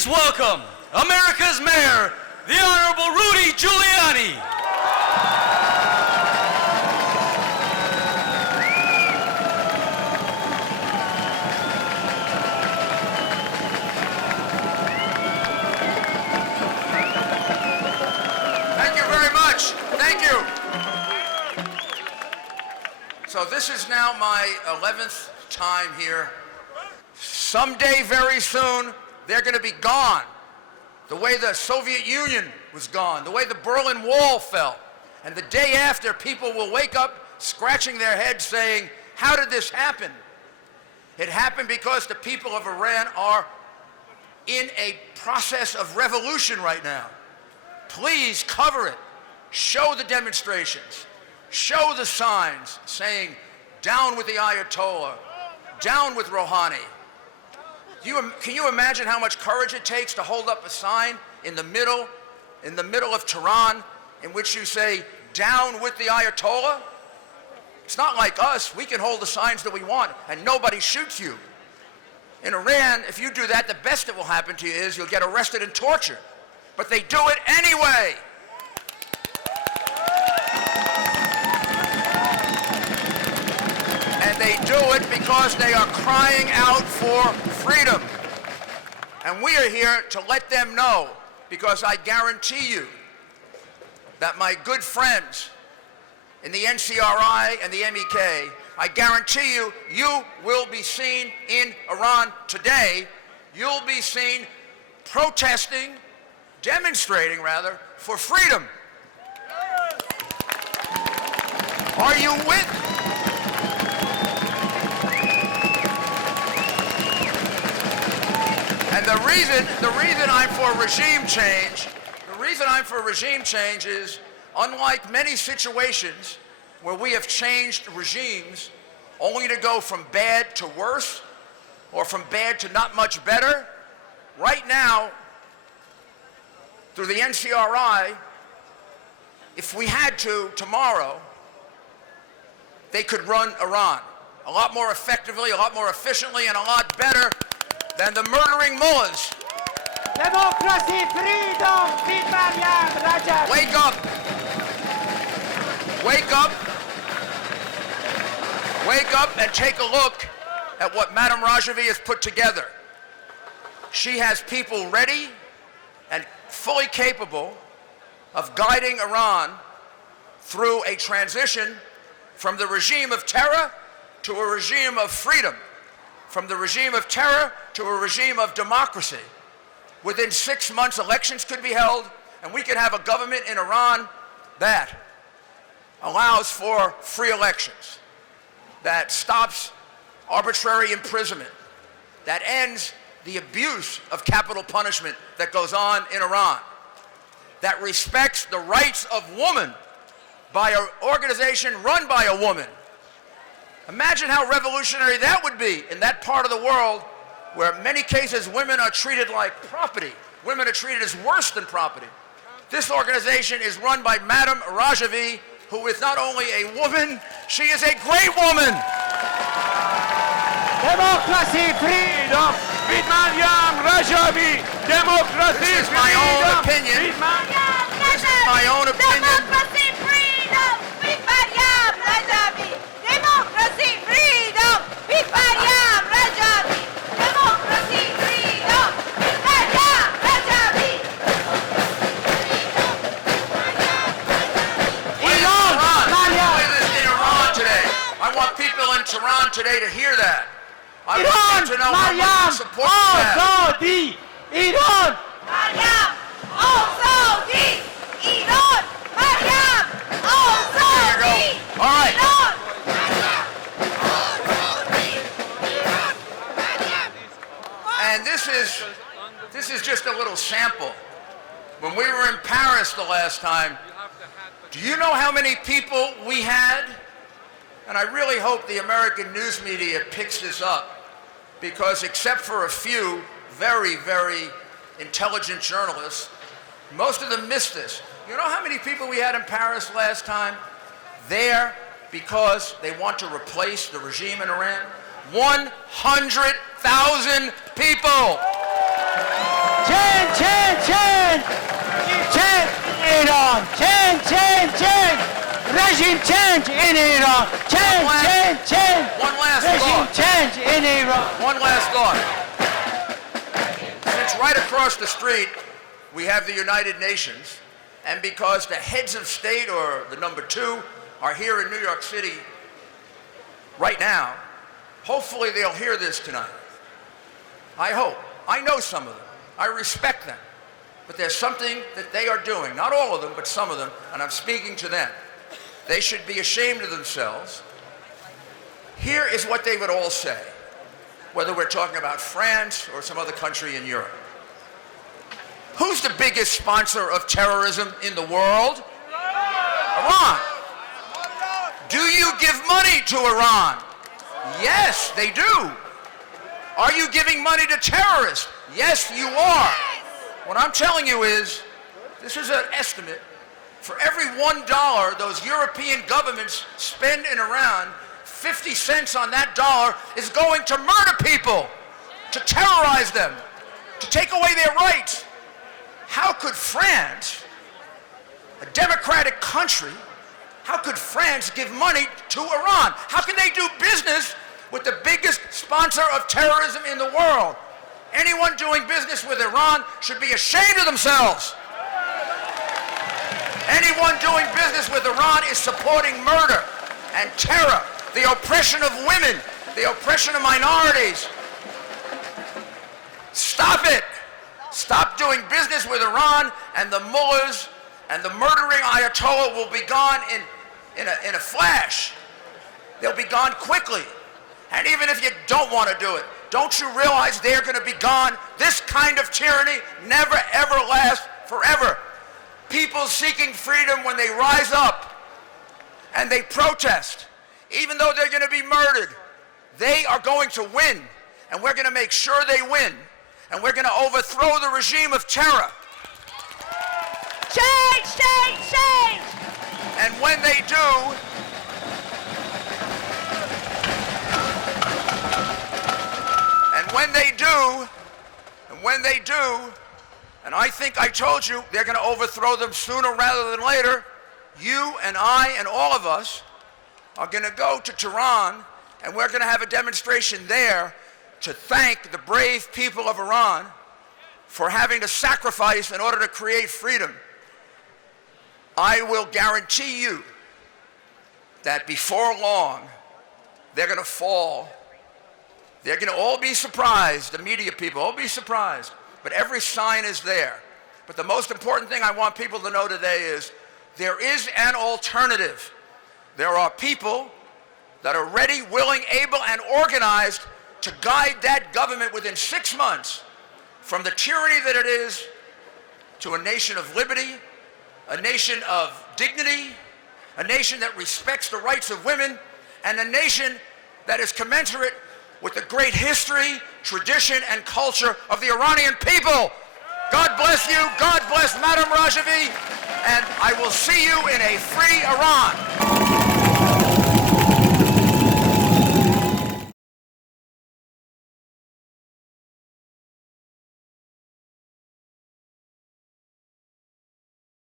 Please welcome America's Mayor, the Honorable Rudy Giuliani. Thank you very much. Thank you. So this is now my 11th time here. Someday, very soon, they're going to be gone. The way the Soviet Union was gone, the way the Berlin Wall fell. And the day after, people will wake up scratching their heads saying, how did this happen? It happened because the people of Iran are in a process of revolution right now. Please cover it. Show the demonstrations. Show the signs saying, down with the ayatollah, down with Rouhani. Can you imagine how much courage it takes to hold up a sign in the middle of Tehran in which you say, down with the ayatollah? It's not like us. We can hold the signs that we want and nobody shoots you. In Iran, if you do that, the best that will happen to you is you'll get arrested and tortured. But they do it anyway. And they do it because they are crying out for freedom. And we are here to let them know, because I guarantee you that my good friends in the NCRI and the MEK, I guarantee you, you will be seen in Iran today. You'll be seen protesting, demonstrating rather, for freedom. Are you with? And the reason I'm for regime change, is, unlike many situations where we have changed regimes only to go from bad to worse, or from bad to not much better, right now, through the NCRI, if we had to tomorrow, they could run Iran a lot more effectively, a lot more efficiently, and a lot better than the murdering mullahs. Democracy, freedom, Madam Rajavi. Wake up. Wake up. Wake up and take a look at what Madam Rajavi has put together. She has people ready and fully capable of guiding Iran through a transition from the regime of terror to a regime of freedom, from the regime of terror to a regime of democracy. Within 6 months, elections could be held, and we could have a government in Iran that allows for free elections, that stops arbitrary imprisonment, that ends the abuse of capital punishment that goes on in Iran, that respects the rights of women by an organization run by a woman. Imagine how revolutionary that would be in that part of the world where in many cases women are treated like property. Women are treated as worse than property. This organization is run by Madam Rajavi, who is not only a woman, she is a great woman. Democracy, freedom, with Madam Rajavi. Democracy, This is my own opinion. This is my own opinion. Democracy, freedom, with Madam Rajavi. Democracy, freedom, with Madam Rajavi. Democracy, freedom, with Madam Rajavi. In Iran today. I want people in Tehran today to hear that. I want them to know how much we support that. Azadi, Iran. Maryam, Azadi, Iran. Maryam, Azadi, All right. Iran. And this is just a little sample. When we were in Paris the last time, do you know how many people we had? And I really hope the American news media picks this up, because except for a few very, very intelligent journalists, most of them missed this. You know how many people we had in Paris last time? There because they want to replace the regime in Iran? 100,000 people! Change, change, change. Change in Iran. Change, change, change. Regime change in Iran. Change, change, change. One last Regime thought. change in Iran. One last thought. Since right across the street we have the United Nations, and because the heads of state, or the number 2, are here in New York City right now, hopefully they'll hear this tonight. I hope. I know some of them. I respect them. But there's something that they are doing, not all of them, but some of them, and I'm speaking to them. They should be ashamed of themselves. Here is what they would all say, whether we're talking about France or some other country in Europe. Who's the biggest sponsor of terrorism in the world? Iran. Do you give money to Iran? Yes, they do. Are you giving money to terrorists? Yes, you are. What I'm telling you is, this is an estimate, for every $1 those European governments spend in Iran, 50 cents on that dollar is going to murder people, to terrorize them, to take away their rights. How could France, a democratic country, how could France give money to Iran? How can they do business with the biggest sponsor of terrorism in the world? Anyone doing business with Iran should be ashamed of themselves. Anyone doing business with Iran is supporting murder and terror, the oppression of women, the oppression of minorities. Stop it. Stop doing business with Iran, and the mullahs and the murdering ayatollah will be gone in a flash. They'll be gone quickly. And even if you don't want to do it, don't you realize they're going to be gone? This kind of tyranny never, ever lasts forever. People seeking freedom, when they rise up and they protest, even though they're going to be murdered, they are going to win. And we're going to make sure they win. And we're going to overthrow the regime of terror. Change, change, change! And when they do, and I think I told you, they're going to overthrow them sooner rather than later, you and I and all of us are going to go to Tehran, and we're going to have a demonstration there to thank the brave people of Iran for having to sacrifice in order to create freedom. I will guarantee you that before long, they're going to fall. They're going to all be surprised, the media people, all be surprised. But every sign is there. But the most important thing I want people to know today is there is an alternative. There are people that are ready, willing, able, and organized to guide that government within 6 months from the tyranny that it is to a nation of liberty, a nation of dignity, a nation that respects the rights of women, and a nation that is commensurate with the great history, tradition, and culture of the Iranian people. God bless you. God bless Madam Rajavi. And I will see you in a free Iran.